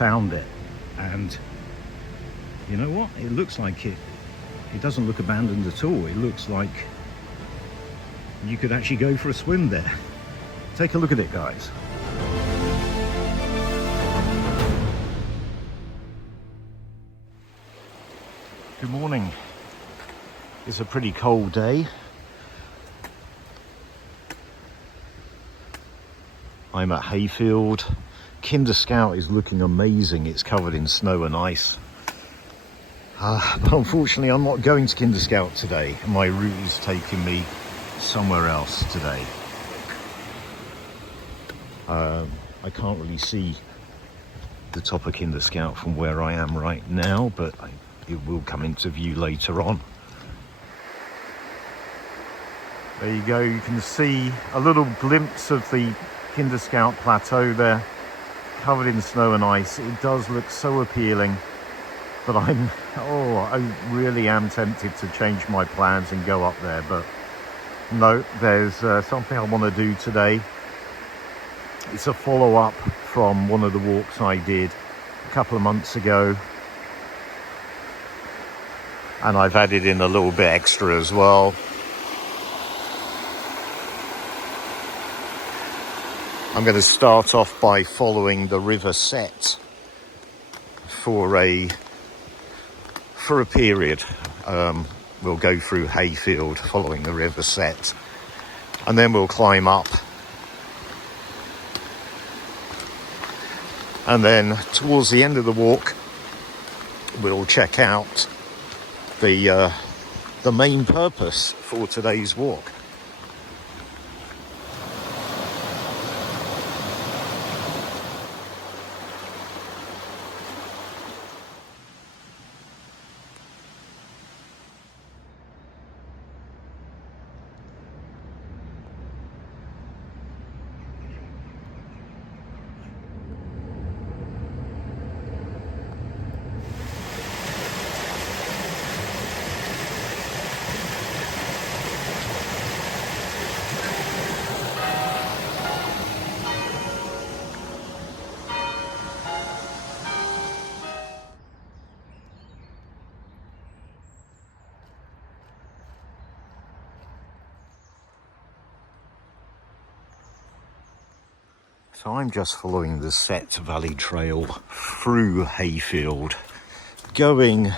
found it. And you know what? It looks like it doesn't look abandoned at all. It looks like you could actually go for a swim there. Take a look at it, guys. Good morning. It's a pretty cold day. I'm at Hayfield. Kinder Scout is looking amazing. It's covered in snow and ice. But unfortunately, I'm not going to Kinder Scout today. My route is taking me somewhere else today. I can't really see the top of Kinder Scout from where I am right now, but it will come into view later on. There you go. You can see a little glimpse of the Kinder Scout plateau there, covered in snow and ice. It does look so appealing, but I really am tempted to change my plans and go up there. But no, there's something I want to do today. It's a follow-up from one of the walks I did a couple of months ago, and I've added in a little bit extra as well. I'm going to start off by following the River Sett for a period. We'll go through Hayfield following the River Sett, and then we'll climb up, and then towards the end of the walk we'll check out the main purpose for today's walk. So I'm just following the Sett Valley Trail through Hayfield, going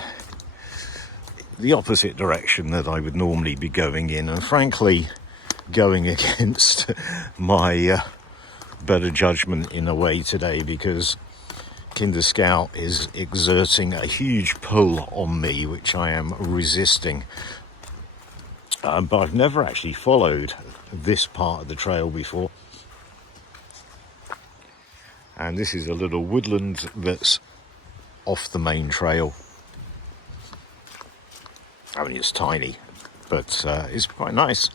the opposite direction that I would normally be going in, and frankly going against my better judgment in a way today, because Kinder Scout is exerting a huge pull on me, which I am resisting. But I've never actually followed this part of the trail before. And this is a little woodland that's off the main trail. I mean, it's tiny, but it's quite nice.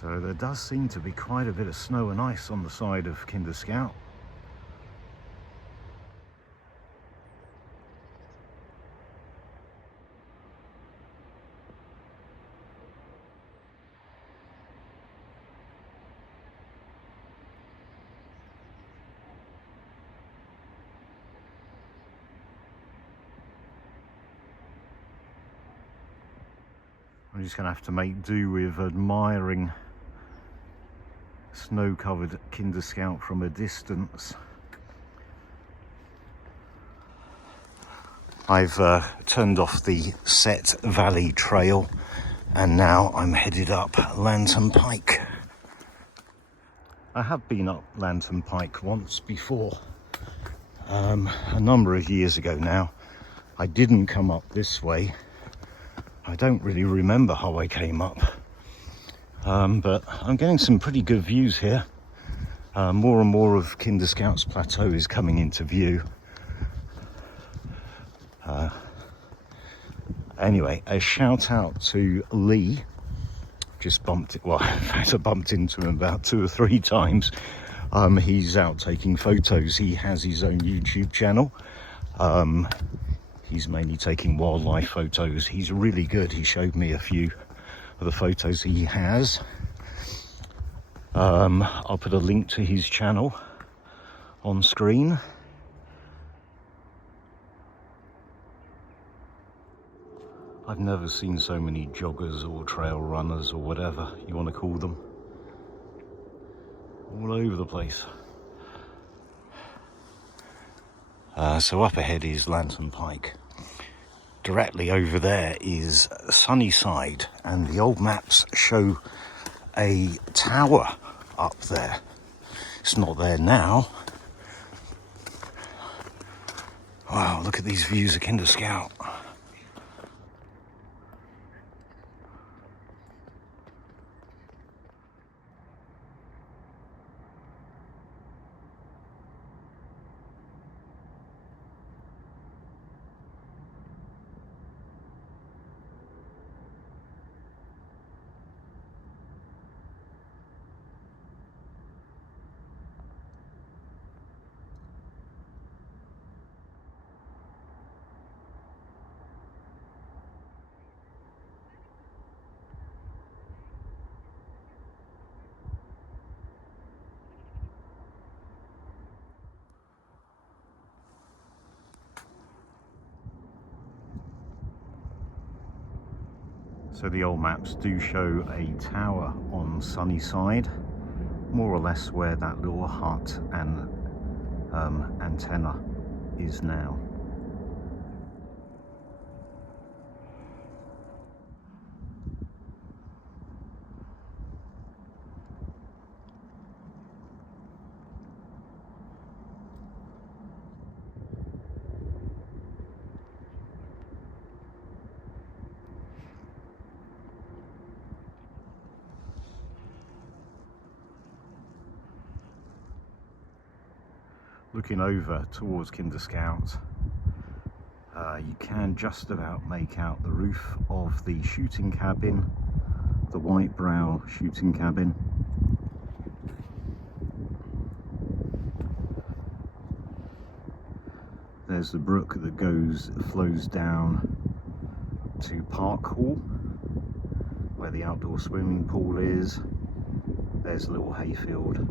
So there does seem to be quite a bit of snow and ice on the side of Kinder Scout. I'm just going to have to make do with admiring snow-covered Kinder Scout from a distance. I've turned off the Sett Valley Trail, and now I'm headed up Lantern Pike. I have been up Lantern Pike once before, a number of years ago now. I didn't come up this way. I don't really remember how I came up, but I'm getting some pretty good views here. More and more of Kinder Scout's plateau is coming into view. Anyway, a shout out to Lee. Just bumped it, well, in fact I bumped into him about 2 or 3 times. He's out taking photos. He has his own YouTube channel. He's mainly taking wildlife photos. He's really good. He showed me a few of the photos he has. I'll put a link to his channel on screen. I've never seen so many joggers or trail runners or whatever you want to call them, all over the place. So up ahead is Lantern Pike. Directly over there is Sunnyside, and the old maps show a tower up there. It's not there now. Wow, look at these views of Kinder Scout. So the old maps do show a tower on Sunnyside, more or less where that little hut and antenna is now. Looking over towards Kinder Scout, you can just about make out the roof of the shooting cabin, the White Brow shooting cabin. There's the brook that flows down to Park Hall, where the outdoor swimming pool is. There's a little hayfield.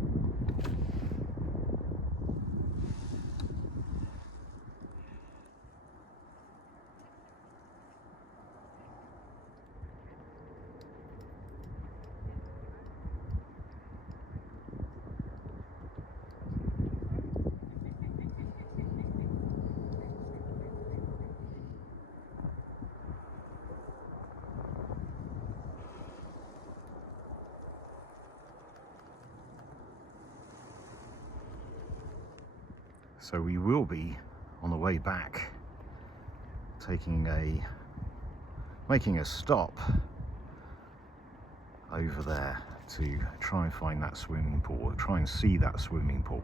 So we will be on the way back making a stop over there to try and find that swimming pool, try and see that swimming pool.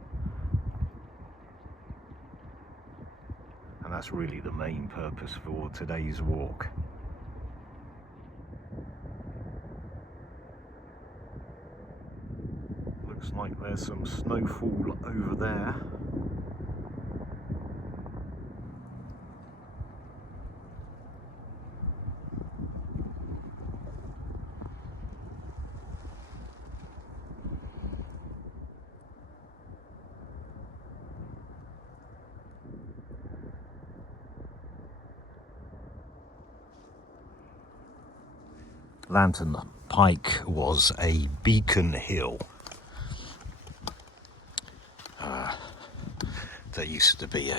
And that's really the main purpose for today's walk. Looks like there's some snowfall over there. Lantern Pike was a beacon hill. There used to be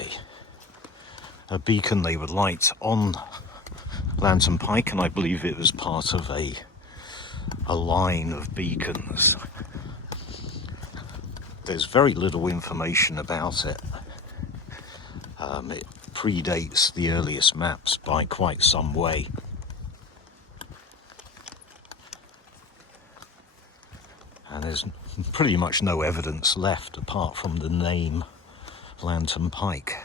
a beacon they would light on Lantern Pike, and I believe it was part of a line of beacons. there's very little information about it. It predates the earliest maps by quite some way. And there's pretty much no evidence left apart from the name Lantern Pike.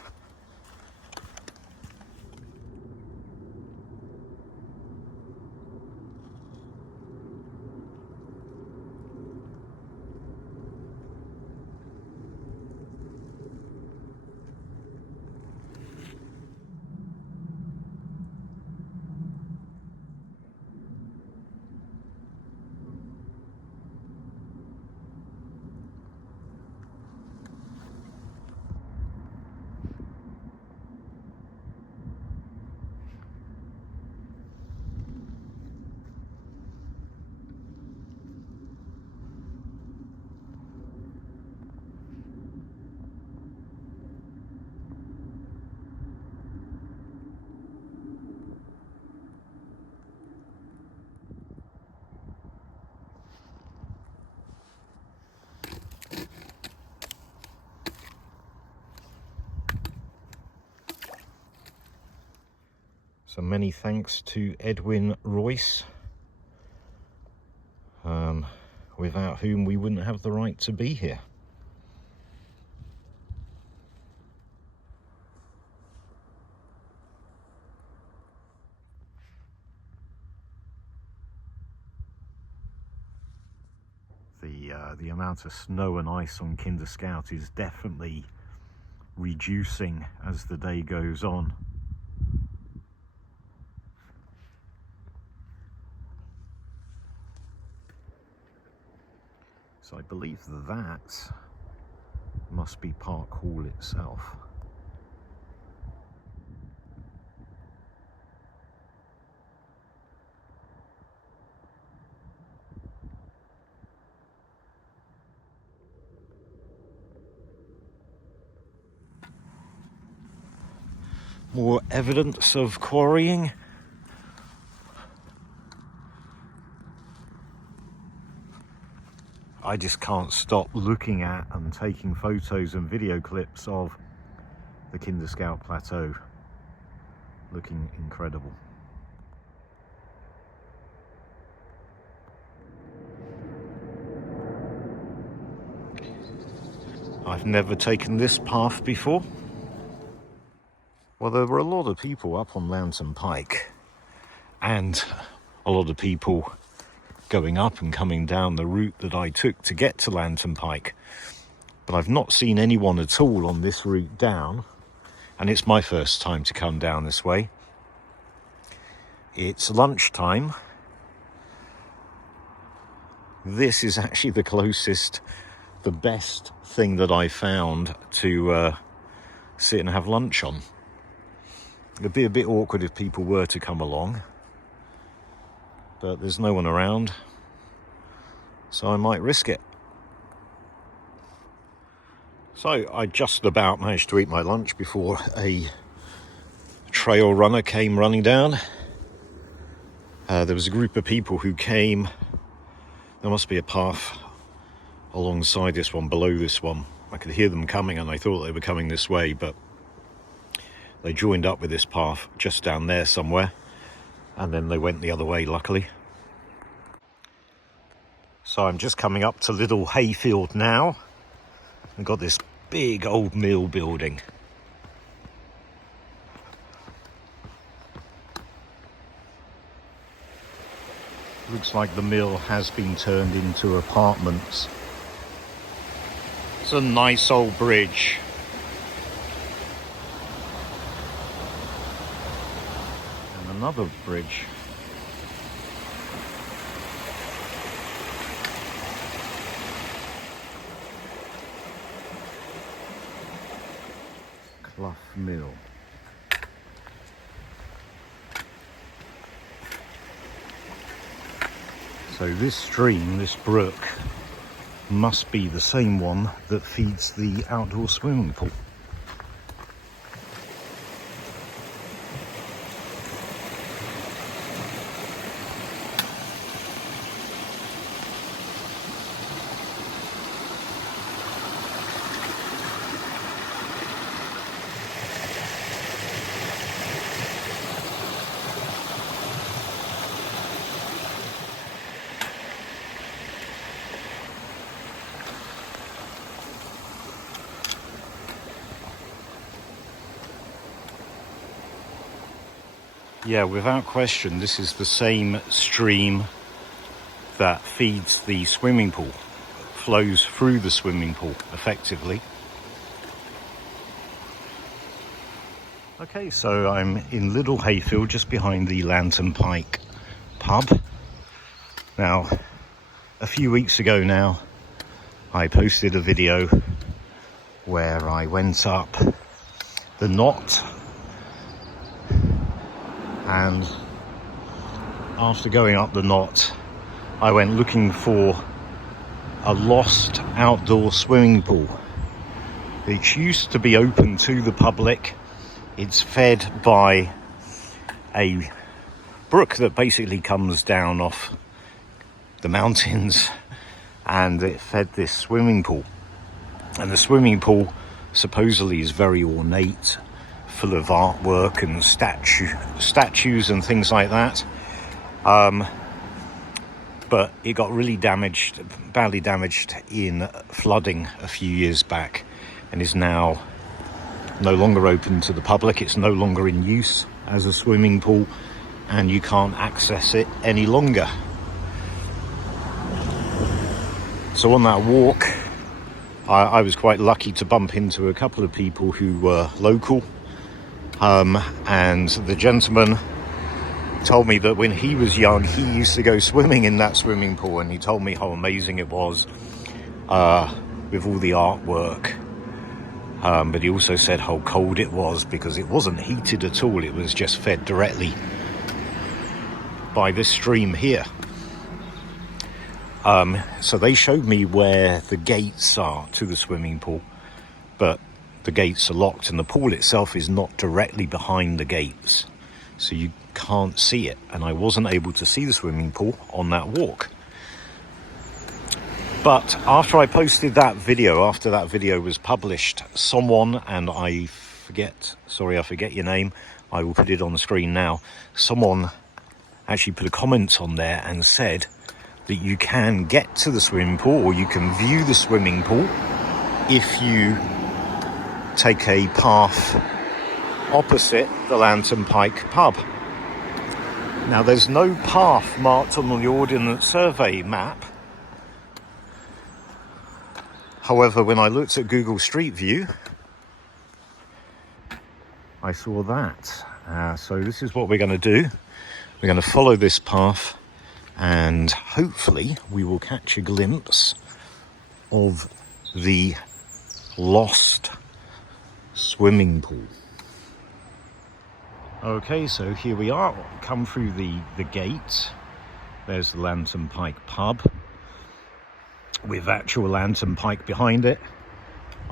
So many thanks to Edwin Royce, without whom we wouldn't have the right to be here. The amount of snow and ice on Kinder Scout is definitely reducing as the day goes on. So I believe that must be Park Hall itself. More evidence of quarrying. I just can't stop looking at and taking photos and video clips of the Kinder Scout Plateau. Looking incredible. I've never taken this path before. Well, there were a lot of people up on Lantern Pike and a lot of people going up and coming down the route that I took to get to Lantern Pike. But I've not seen anyone at all on this route down, and it's my first time to come down this way. It's lunchtime. This is actually the closest, the best thing that I found to sit and have lunch on. It'd be a bit awkward if people were to come along, but there's no one around, so I might risk it. So I just about managed to eat my lunch before a trail runner came running down. There was a group of people who came. There must be a path alongside this one, below this one. I could hear them coming and I thought they were coming this way, but they joined up with this path just down there somewhere, and then they went the other way, luckily. So I'm just coming up to Little Hayfield now. I've got this big old mill building. Looks like the mill has been turned into apartments. It's a nice old bridge. And another bridge. Clough Mill. So this stream, this brook, must be the same one that feeds the outdoor swimming pool. Yeah, without question, this is the same stream that feeds the swimming pool, flows through the swimming pool effectively. Okay, so I'm in Little Hayfield, just behind the Lantern Pike pub. Now, a few weeks ago now, I posted a video where I went up the Knott, and after going up the Knott, I went looking for a lost outdoor swimming pool. It used to be open to the public. It's fed by a brook that basically comes down off the mountains, and it fed this swimming pool. And the swimming pool supposedly is very ornate, full of artwork and statues and things like that. But it got really badly damaged in flooding a few years back, and is now no longer open to the public. It's no longer in use as a swimming pool, and you can't access it any longer. So on that walk, I was quite lucky to bump into a couple of people who were local, and the gentleman told me that when he was young, he used to go swimming in that swimming pool, and he told me how amazing it was with all the artwork. But he also said how cold it was because it wasn't heated at all. It was just fed directly by this stream here. So they showed me where the gates are to the swimming pool, but the gates are locked, and the pool itself is not directly behind the gates, so you can't see it, and I wasn't able to see the swimming pool on that walk. But after I posted that video, after that video was published, someone, and I forget your name, I will put it on the screen now, someone actually put a comment on there and said that you can get to the swimming pool, or you can view the swimming pool, if you take a path opposite the Lantern Pike pub. Now, there's no path marked on the Ordnance Survey map. However, when I looked at Google Street View, I saw that. So this is what we're going to do. We're going to follow this path, and hopefully we will catch a glimpse of the lost swimming pool. Okay, so here we are, come through the gate. There's the Lantern Pike pub with actual Lantern Pike behind it.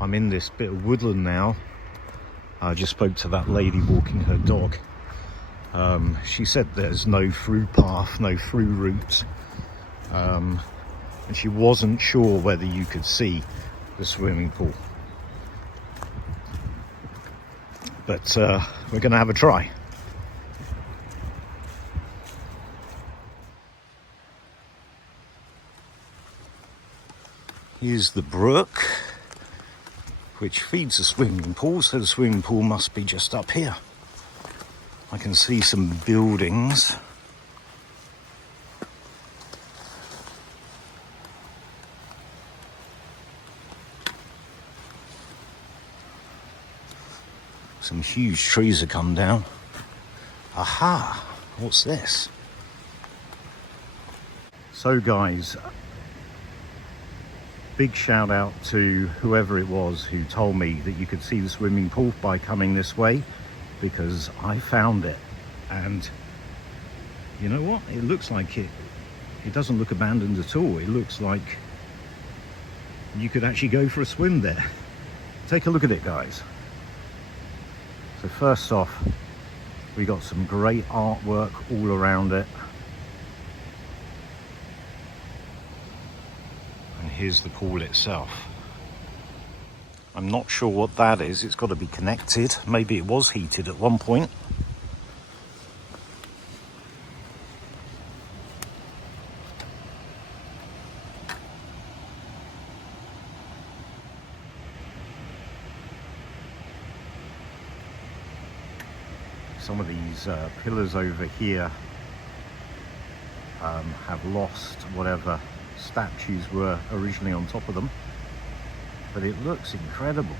I'm in this bit of woodland now. I just spoke to that lady walking her dog. She said there's no through path, no through route, and she wasn't sure whether you could see the swimming pool. But we're going to have a try. Here's the brook, which feeds the swimming pool, so the swimming pool must be just up here. I can see some buildings. Some huge trees have come down. Aha! What's this? So guys, big shout out to whoever it was who told me that you could see the swimming pool by coming this way, because I found it, and you know what, it looks like it doesn't look abandoned at all. It looks like you could actually go for a swim there. Take a look at it, guys. So first off, we got some great artwork all around it, and here's the pool itself. I'm not sure what that is. It's got to be connected. Maybe it was heated at one point. It's some of these pillars over here have lost whatever statues were originally on top of them, but it looks incredible.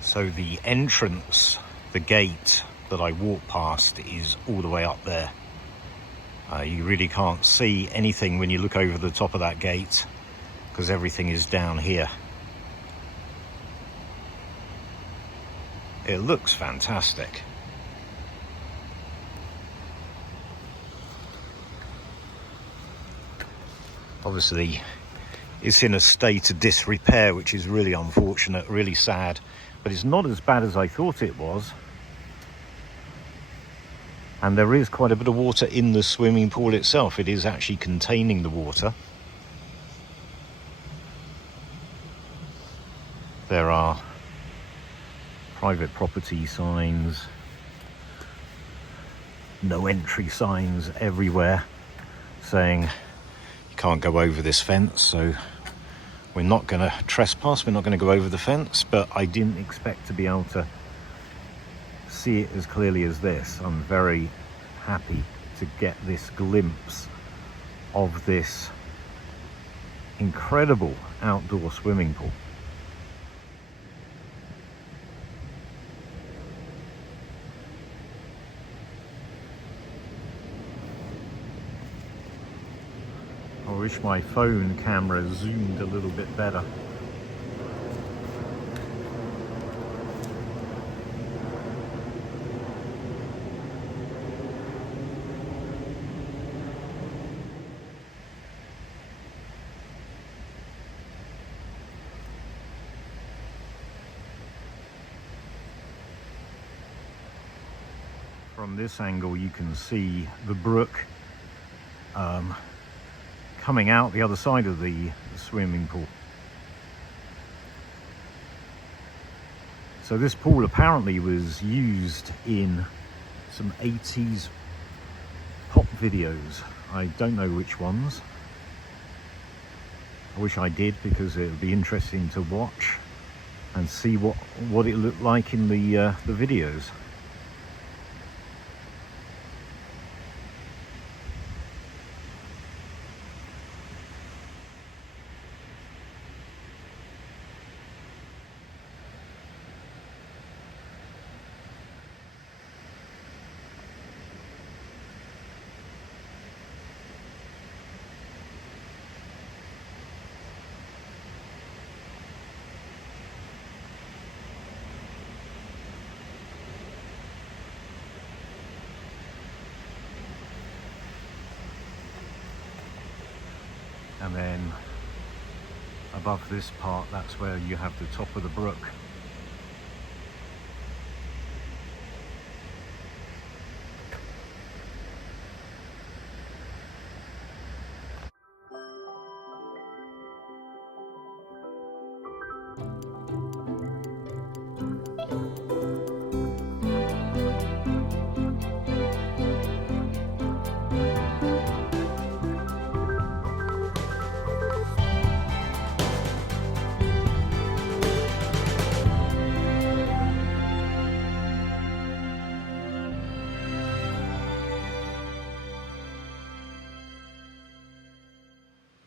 So the entrance, the gate that I walk past, is all the way up there. You really can't see anything when you look over the top of that gate because everything is down here. It looks fantastic. Obviously, it's in a state of disrepair, which is really unfortunate, really sad. But it's not as bad as I thought it was. And there is quite a bit of water in the swimming pool itself. It is actually containing the water. There are private property signs, no entry signs everywhere saying you can't go over this fence, so we're not going to trespass, we're not going to go over the fence. But I didn't expect to be able to see it as clearly as this. I'm very happy to get this glimpse of this incredible outdoor swimming pool. I wish my phone camera zoomed a little bit better. From this angle you can see the brook coming out the other side of the swimming pool. So this pool apparently was used in some 80s pop videos. I don't know which ones. I wish I did, because it would be interesting to watch and see what it looked like in the videos. And then above this part, that's where you have the top of the brook.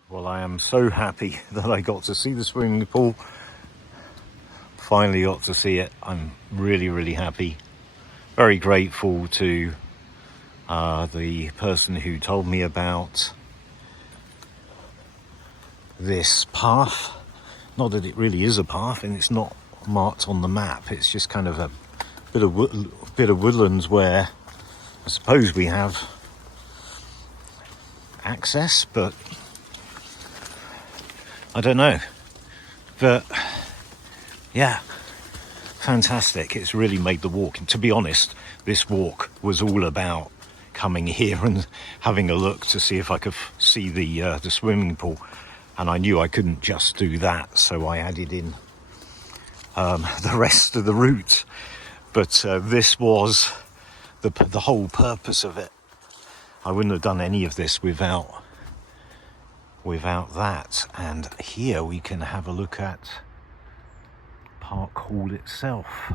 Well, I am so happy that I got to see the swimming pool. Finally got to see it. I'm really, really happy. Very grateful to the person who told me about this path. Not that it really is a path, and it's not marked on the map. It's just kind of a bit of woodlands where I suppose we have access, but I don't know. But yeah, fantastic. It's really made the walk. And to be honest, this walk was all about coming here and having a look to see if I could see the swimming pool. And I knew I couldn't just do that, so I added in the rest of the route. But this was the whole purpose of it. I wouldn't have done any of this without that. And here we can have a look at Park Hall itself.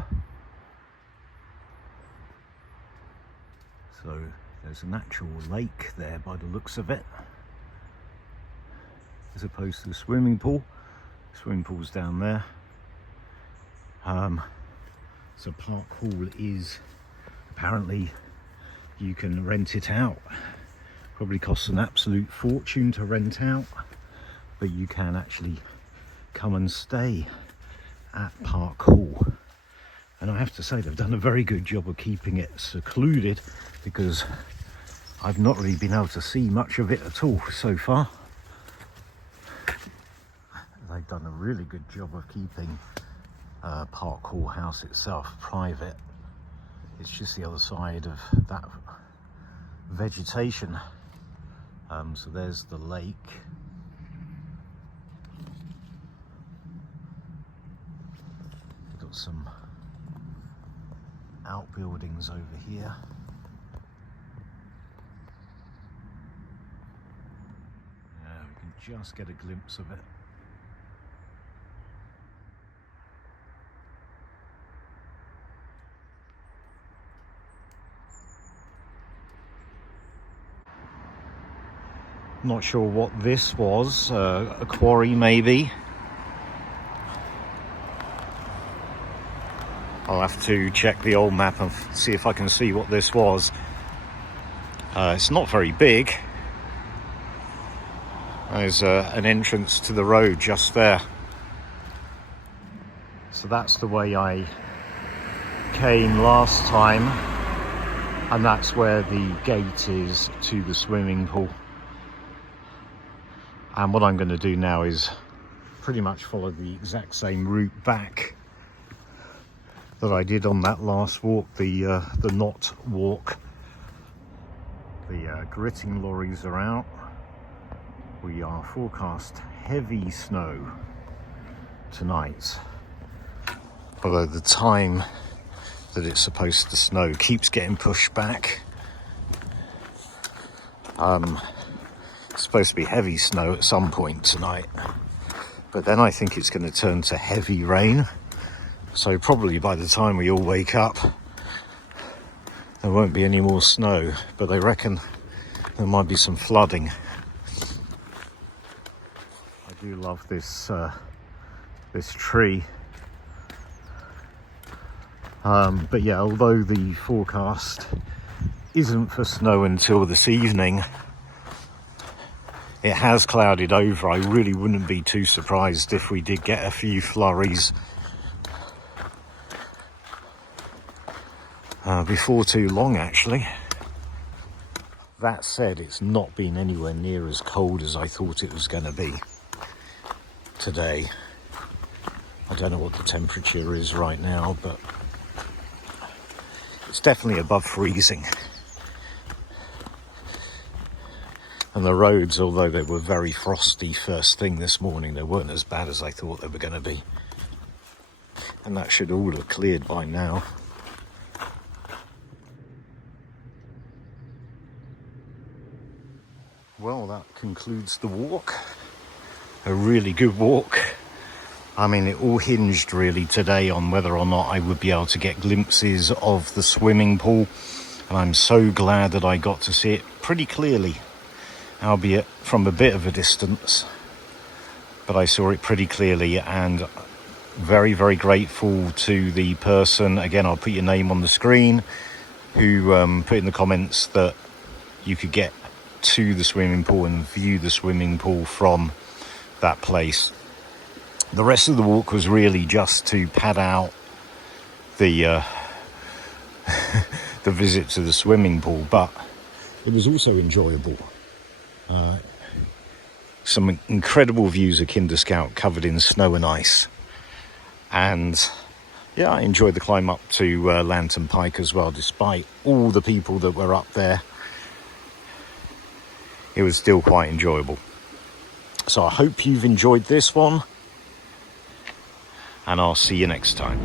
So there's an actual lake there by the looks of it, as opposed to the swimming pool. The swimming pool's down there. So Park Hall is, apparently you can rent it out. Probably costs an absolute fortune to rent out, but you can actually come and stay at Park Hall. And I have to say, they've done a very good job of keeping it secluded, because I've not really been able to see much of it at all so far. They've done a really good job of keeping Park Hall house itself private. It's just the other side of that vegetation. So there's the lake. We've got some outbuildings over here. Yeah, we can just get a glimpse of it. Not sure what this was, a quarry maybe. I'll have to check the old map and see if I can see what this was. It's not very big. There's an entrance to the road just there. So that's the way I came last time, and that's where the gate is to the swimming pool. And what I'm going to do now is pretty much follow the exact same route back that I did on that last walk, the Knott walk. The gritting lorries are out. We are forecast heavy snow tonight, although the time that it's supposed to snow keeps getting pushed back. It's supposed to be heavy snow at some point tonight, but then I think it's going to turn to heavy rain. So probably by the time we all wake up, there won't be any more snow, but they reckon there might be some flooding. I do love this this tree. But yeah, although the forecast isn't for snow until this evening, it has clouded over. I really wouldn't be too surprised if we did get a few flurries before too long, actually. That said, it's not been anywhere near as cold as I thought it was going to be today. I don't know what the temperature is right now, but it's definitely above freezing. And the roads, although they were very frosty first thing this morning, they weren't as bad as I thought they were going to be. And that should all have cleared by now. Well, that concludes the walk. A really good walk. I mean, it all hinged really today on whether or not I would be able to get glimpses of the swimming pool. And I'm so glad that I got to see it pretty clearly, albeit from a bit of a distance. But I saw it pretty clearly, and very, very grateful to the person, again, I'll put your name on the screen, who put in the comments that you could get to the swimming pool and view the swimming pool from that place. The rest of the walk was really just to pad out the the visit to the swimming pool, but it was also enjoyable. Some incredible views of Kinder Scout covered in snow and ice. And yeah, I enjoyed the climb up to Lantern Pike as well. Despite all the people that were up there, it was still quite enjoyable. So I hope you've enjoyed this one, and I'll see you next time.